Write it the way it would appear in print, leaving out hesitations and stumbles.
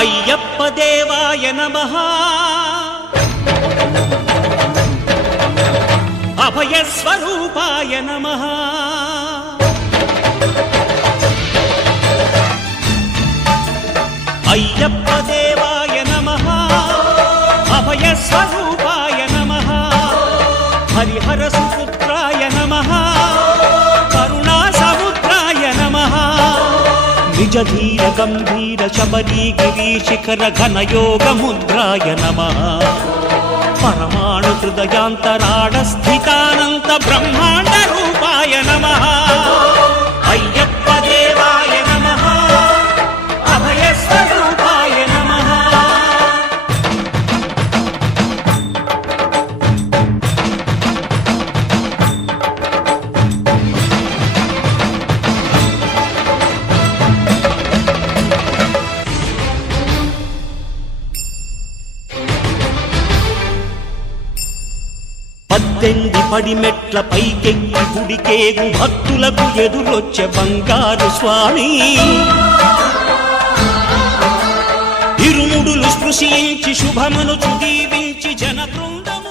అయ్యప్ప దేవాయ నమః అభయ స్వరూపాయ నమః అయ్యప్ప దేవాయ నమః అభయ స్వరూపాయ నమః హరిహర సుపుత్రాయ నమః కరుణా సముద్రాయ నమః నిజ ధీర గంభీర శబరీ గిరి శిఖర ఘన యోగ ముద్రాయ నమః పరమాణు హృదయాంతరాడ స్థితానంత బ్రహ్మాండ రూపాయ నమః అయ్యప్ప దేవాయ నమః అభయ స్వరూపాయ నమః పద్దెంది పడిమెట్ల పైకెక్కి గుడికేగు భక్తులకు ఎదురొచ్చే బంగారు స్వామి ఇరుముడులు స్పృశించి శుభమును దీవించి జన బృందము